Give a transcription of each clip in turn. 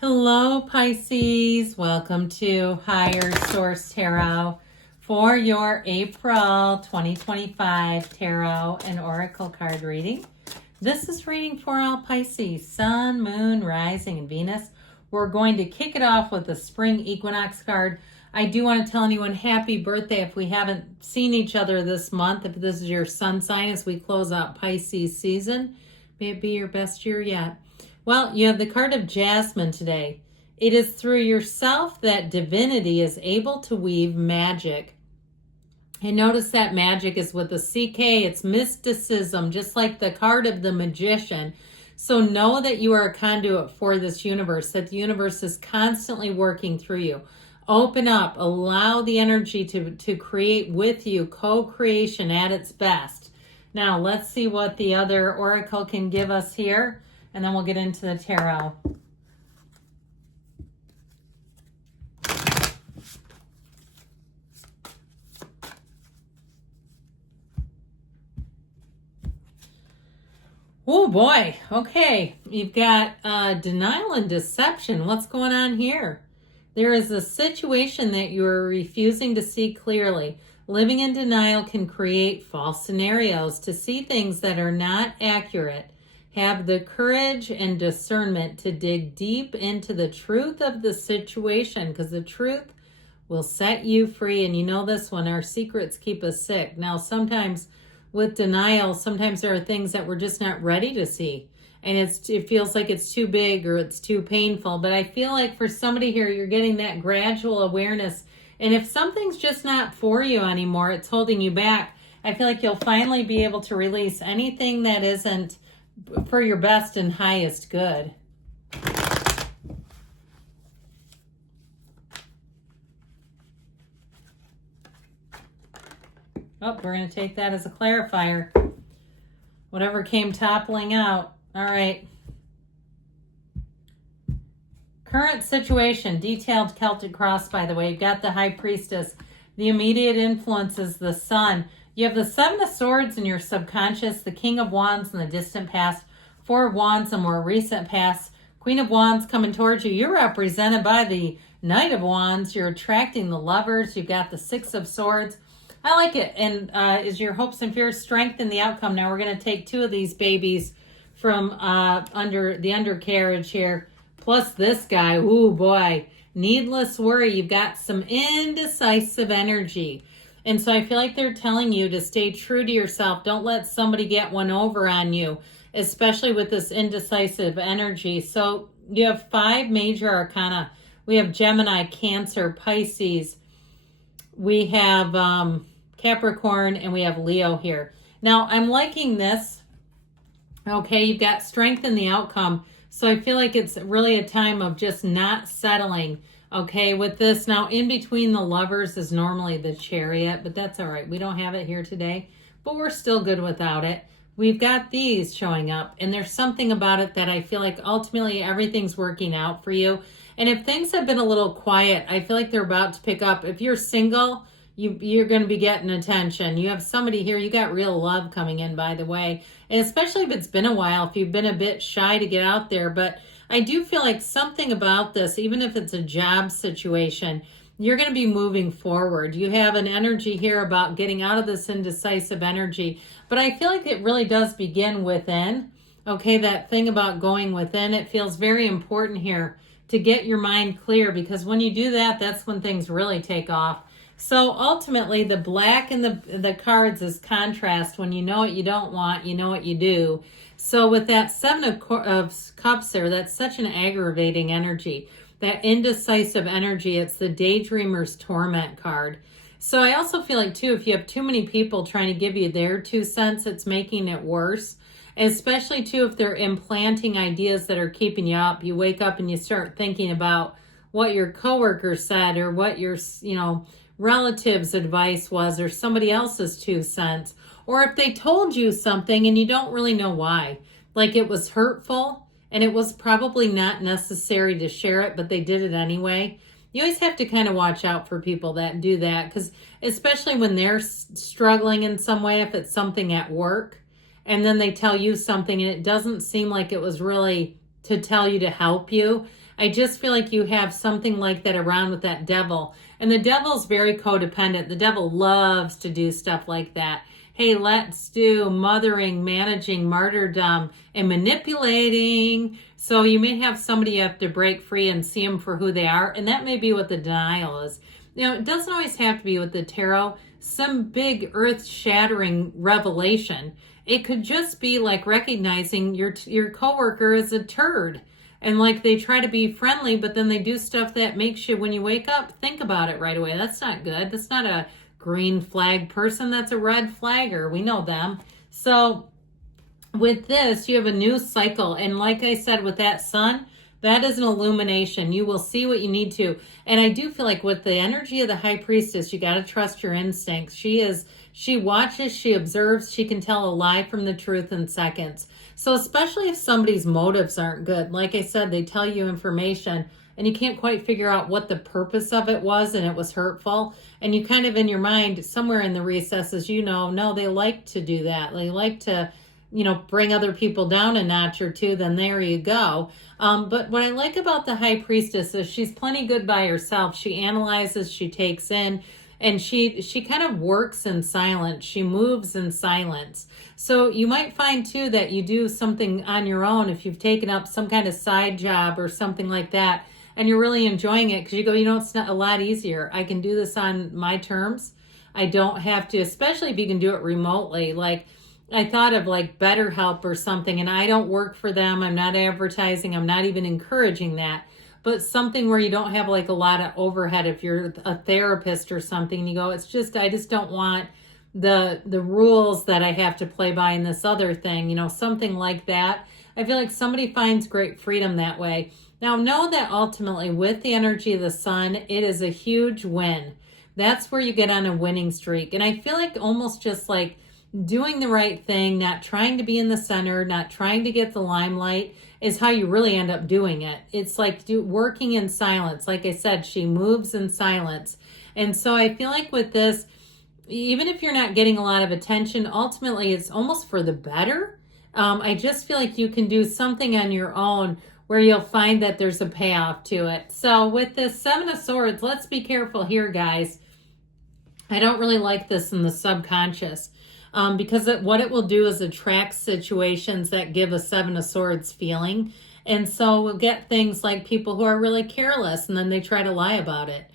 Hello, Pisces. Welcome to Higher Source Tarot for your April 2025 Tarot and Oracle card reading. This is reading for all Pisces, Sun, Moon, Rising, and Venus. We're going to kick it off with the Spring Equinox card. I do want to tell anyone happy birthday if we haven't seen each other this month. If this is your sun sign as we close out Pisces season, may it be your best year yet. Well, you have the card of Jasmine today. It is through yourself that divinity is able to weave magic. And notice that magic is with a CK. It's mysticism, just like the card of the magician. So know that you are a conduit for this universe, that the universe is constantly working through you. Open up, allow the energy to create with you, co-creation at its best. Now, let's see what the other oracle can give us here. And then we'll get into the tarot. Oh boy. Okay. You've got denial and deception. What's going on here? There is a situation that you are refusing to see clearly. Living in denial can create false scenarios to see things that are not accurate. Have the courage and discernment to dig deep into the truth of the situation, because the truth will set you free. And you know this one, our secrets keep us sick. Now, sometimes with denial, sometimes there are things that we're just not ready to see. And it feels like it's too big or it's too painful. But I feel like for somebody here, you're getting that gradual awareness. And if something's just not for you anymore, it's holding you back, I feel like you'll finally be able to release anything that isn't for your best and highest good. Oh, we're going to take that as a clarifier. Whatever came toppling out. All right. Current situation, detailed Celtic cross, by the way. You've got the High Priestess. The immediate influence is the Sun. You have the Seven of Swords in your subconscious, the King of Wands in the distant past, Four of Wands in more recent past, Queen of Wands coming towards you. You're represented by the Knight of Wands. You're attracting the lovers. You've got the Six of Swords. I like it. And is your hopes and fears strengthen the outcome? Now we're going to take two of these babies from under the undercarriage here, plus this guy. Ooh, boy. Needless worry. You've got some indecisive energy. And so I feel like they're telling you to stay true to yourself. Don't let somebody get one over on you, especially with this indecisive energy. So you have 5 major arcana. We have Gemini, Cancer, Pisces. We have Capricorn, and we have Leo here. Now, I'm liking this. Okay, you've got strength in the outcome. So I feel like it's really a time of just not settling. Okay, with this, now in between the lovers is normally the Chariot, but that's all right. We don't have it here today, but we're still good without it. We've got these showing up, and there's something about it that I feel like ultimately everything's working out for you. And if things have been a little quiet, I feel like they're about to pick up. If you're single, you're going to be getting attention. You have somebody here. You got real love coming in, by the way. And especially if it's been a while, if you've been a bit shy to get out there. But I do feel like something about this, even if it's a job situation, you're going to be moving forward. You have an energy here about getting out of this indecisive energy. But I feel like it really does begin within. Okay, that thing about going within, it feels very important here to get your mind clear, because when you do that, that's when things really take off. So ultimately, the black in the cards is contrast. When you know what you don't want, you know what you do. So with that Seven of Cups there, that's such an aggravating energy. That indecisive energy, it's the Daydreamer's Torment card. So I also feel like, too, if you have too many people trying to give you their 2 cents, it's making it worse. Especially, too, if they're implanting ideas that are keeping you up. You wake up and you start thinking about what your coworker said, or what your, relative's advice was, or somebody else's 2 cents. Or if they told you something and you don't really know why. Like it was hurtful and it was probably not necessary to share it, but they did it anyway. You always have to kind of watch out for people that do that, because especially when they're struggling in some way, if it's something at work, and then they tell you something and it doesn't seem like it was really to tell you to help you. I just feel like you have something like that around with that devil. And the devil's very codependent. The devil loves to do stuff like that. Hey, let's do mothering, managing, martyrdom, and manipulating. So you may have somebody you have to break free and see them for who they are. And that may be what the denial is. It doesn't always have to be with the tarot, some big earth-shattering revelation. It could just be like recognizing your coworker is a turd. And like they try to be friendly, but then they do stuff that makes you, when you wake up, think about it right away. That's not good. That's not a green flag person. That's a red flagger. We know them. So with this, you have a new cycle. And like I said, with that sun, that is an illumination. You will see what you need to. And I do feel like with the energy of the High Priestess, you got to trust your instincts. She watches, she observes, she can tell a lie from the truth in seconds. So especially if somebody's motives aren't good, like I said, they tell you information and you can't quite figure out what the purpose of it was and it was hurtful. And you kind of in your mind, somewhere in the recesses, no, they like to do that. They like to, bring other people down a notch or two, then there you go. But what I like about the High Priestess is she's plenty good by herself. She analyzes, she takes in, and she kind of works in silence. She moves in silence. So you might find too that you do something on your own if you've taken up some kind of side job or something like that, and you're really enjoying it because you go, it's not a lot easier. I can do this on my terms. I don't have to, especially if you can do it remotely. Like I thought of like BetterHelp or something, and I don't work for them. I'm not advertising. I'm not even encouraging that. But something where you don't have like a lot of overhead if you're a therapist or something. You go, I just don't want the rules that I have to play by in this other thing, something like that. I feel like somebody finds great freedom that way. Now know that ultimately with the energy of the sun, it is a huge win. That's where you get on a winning streak. And I feel like almost just like doing the right thing, not trying to be in the center, not trying to get the limelight is how you really end up doing it. It's like working in silence. Like I said, she moves in silence. And so I feel like with this, even if you're not getting a lot of attention, ultimately it's almost for the better. I just feel like you can do something on your own where you'll find that there's a payoff to it. So with this Seven of Swords, let's be careful here, guys. I don't really like this in the subconscious. Because what it will do is attract situations that give a Seven of Swords feeling. And so we'll get things like people who are really careless and then they try to lie about it.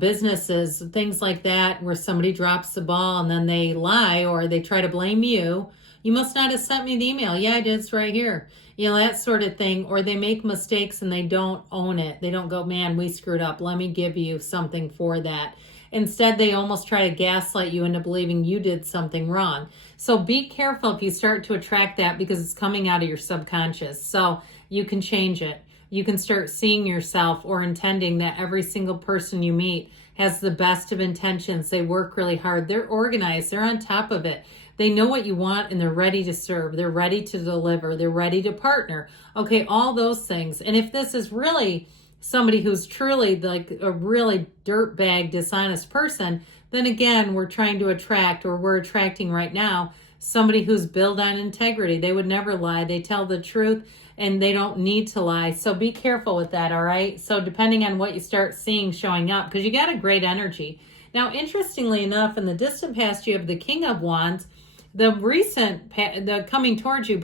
Businesses, things like that, where somebody drops the ball and then they lie or they try to blame you. You must not have sent me the email. Yeah, I did. It's right here. That sort of thing. Or they make mistakes and they don't own it. They don't go, man, we screwed up. Let me give you something for that. Instead, they almost try to gaslight you into believing you did something wrong. So be careful if you start to attract that because it's coming out of your subconscious. So you can change it. You can start seeing yourself or intending that every single person you meet has the best of intentions. They work really hard. They're organized. They're on top of it. They know what you want and they're ready to serve. They're ready to deliver. They're ready to partner. Okay, all those things. And if this is really somebody who's truly like a really dirtbag, dishonest person, then again, we're trying to attract, or we're attracting right now, somebody who's built on integrity. They would never lie. They tell the truth and they don't need to lie. So be careful with that, all right? So depending on what you start seeing showing up, because you got a great energy. Now, interestingly enough, in the distant past, you have the King of Wands. The coming towards you,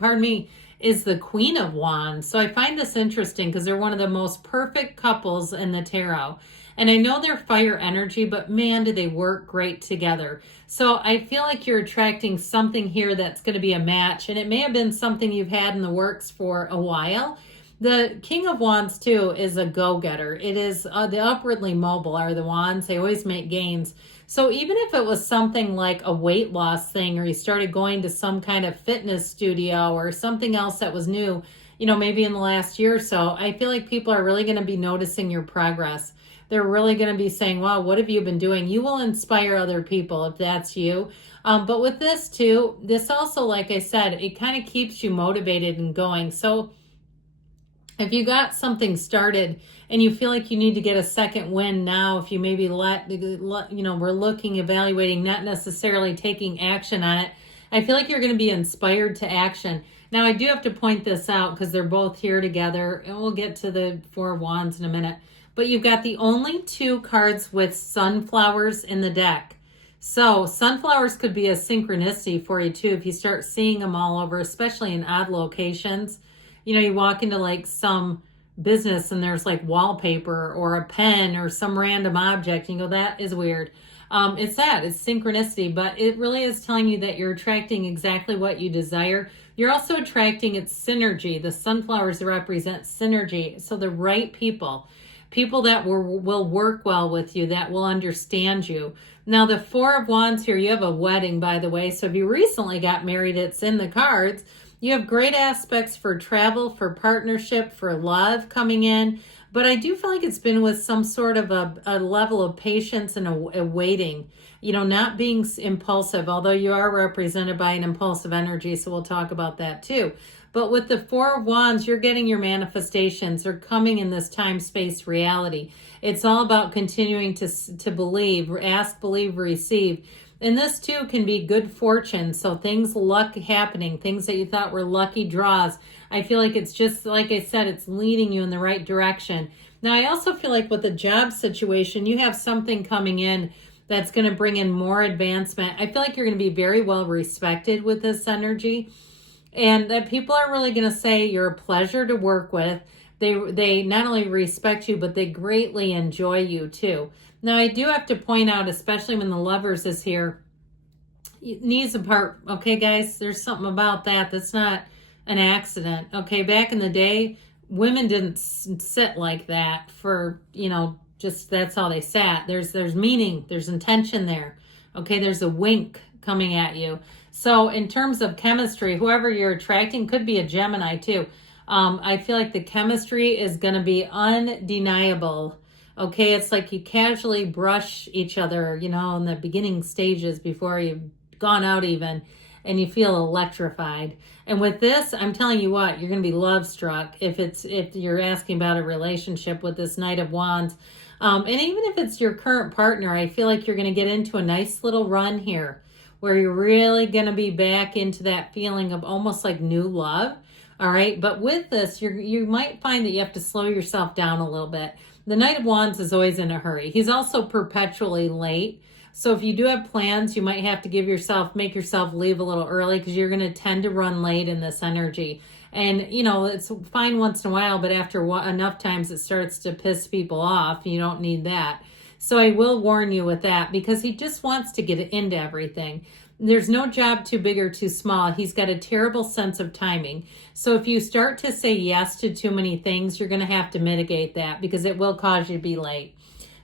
is the Queen of Wands. So I find this interesting because they're one of the most perfect couples in the tarot. And I know they're fire energy, but man, do they work great together. So I feel like you're attracting something here that's going to be a match. And it may have been something you've had in the works for a while. The King of Wands, too, is a go-getter. It is the upwardly mobile are the wands. They always make gains. So even if it was something like a weight loss thing, or you started going to some kind of fitness studio or something else that was new, maybe in the last year or so, I feel like people are really going to be noticing your progress. They're really going to be saying, wow, what have you been doing? You will inspire other people if that's you. But with this too, this also, like I said, it kind of keeps you motivated and going. So if you got something started and you feel like you need to get a second win now, if you maybe we're looking, evaluating, not necessarily taking action on it, I feel like you're going to be inspired to action. Now, I do have to point this out because they're both here together, and we'll get to the Four of Wands in a minute. But you've got the only two cards with sunflowers in the deck. So sunflowers could be a synchronicity for you too if you start seeing them all over, especially in odd locations. You know, you walk into like some business and there's like wallpaper or a pen or some random object. And you go, that is weird. It's synchronicity, but it really is telling you that you're attracting exactly what you desire. You're also attracting its synergy. The sunflowers represent synergy. So the right people that will work well with you, that will understand you. Now, the Four of Wands here, you have a wedding, by the way. So if you recently got married, it's in the cards. You have great aspects for travel, for partnership, for love coming in. But I do feel like it's been with some sort of a level of patience and a waiting, you know, not being impulsive, although you are represented by an impulsive energy. So we'll talk about that too. But with the Four of Wands, you're getting your manifestations. They're coming in this time-space reality. It's all about continuing to believe, ask, believe, receive. And this too can be good fortune. So things, luck happening, things that you thought were lucky draws. I feel like it's just, like I said, it's leading you in the right direction. Now, I also feel like with the job situation, you have something coming in that's going to bring in more advancement. I feel like you're going to be very well respected with this energy. And that people are really going to say you're a pleasure to work with. They not only respect you, but they greatly enjoy you too. Now, I do have to point out, especially when the Lovers is here, knees apart. Okay, guys, there's something about that that's not an accident. Okay, back in the day, women didn't sit like that for, you know, just that's how they sat. There's meaning, there's intention there. Okay, there's a wink coming at you. So in terms of chemistry, whoever you're attracting could be a Gemini too. I feel like the chemistry is going to be undeniable. Okay, it's like you casually brush each other, you know, in the beginning stages before you've gone out even, and you feel electrified. And with this, I'm telling you what, you're going to be love struck if you're asking about a relationship with this Knight of Wands. And even if it's your current partner, I feel like you're going to get into a nice little run here where you're really going to be back into that feeling of almost like new love. All right. But with this, you might find that you have to slow yourself down a little bit. The Knight of Wands is always in a hurry. He's also perpetually late. So if you do have plans, you might have to make yourself leave a little early because you're going to tend to run late in this energy. And, you know, it's fine once in a while, but after enough times it starts to piss people off. You don't need that. So I will warn you with that because he just wants to get into everything. There's no job too big or too small. He's got a terrible sense of timing. So if you start to say yes to too many things, you're going to have to mitigate that because it will cause you to be late.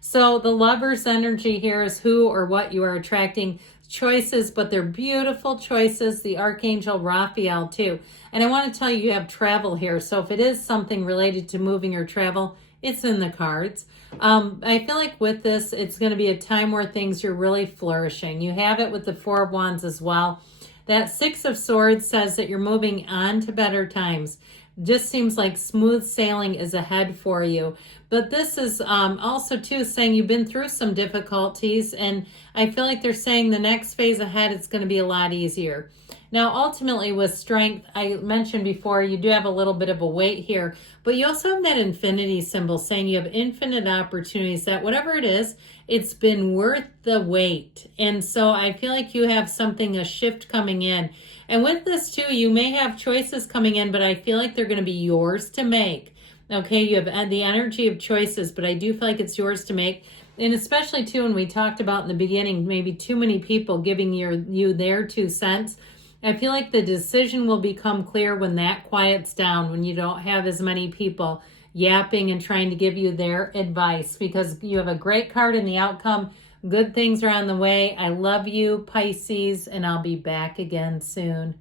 So the Lover's energy here is who or what you are attracting. Choices, but they're beautiful choices. The Archangel Raphael too. And I want to tell you, you have travel here. So if it is something related to moving or travel, it's in the cards. I feel like with this, it's going to be a time where things are really flourishing. You have it with the Four of Wands as well. That Six of Swords says that you're moving on to better times. Just seems like smooth sailing is ahead for you. But this is also too saying you've been through some difficulties, and I feel like they're saying the next phase ahead, it's going to be a lot easier. Now, ultimately with strength, I mentioned before, you do have a little bit of a weight here, but you also have that infinity symbol saying you have infinite opportunities, that whatever it is, it's been worth the wait. And so I feel like you have a shift coming in. And with this too, you may have choices coming in, but I feel like they're going to be yours to make. Okay, you have the energy of choices, but I do feel like it's yours to make. And especially too, when we talked about in the beginning, maybe too many people giving you their 2 cents. I feel like the decision will become clear when that quiets down, when you don't have as many people yapping and trying to give you their advice, because you have a great card in the outcome. Good things are on the way. I love you, Pisces, and I'll be back again soon.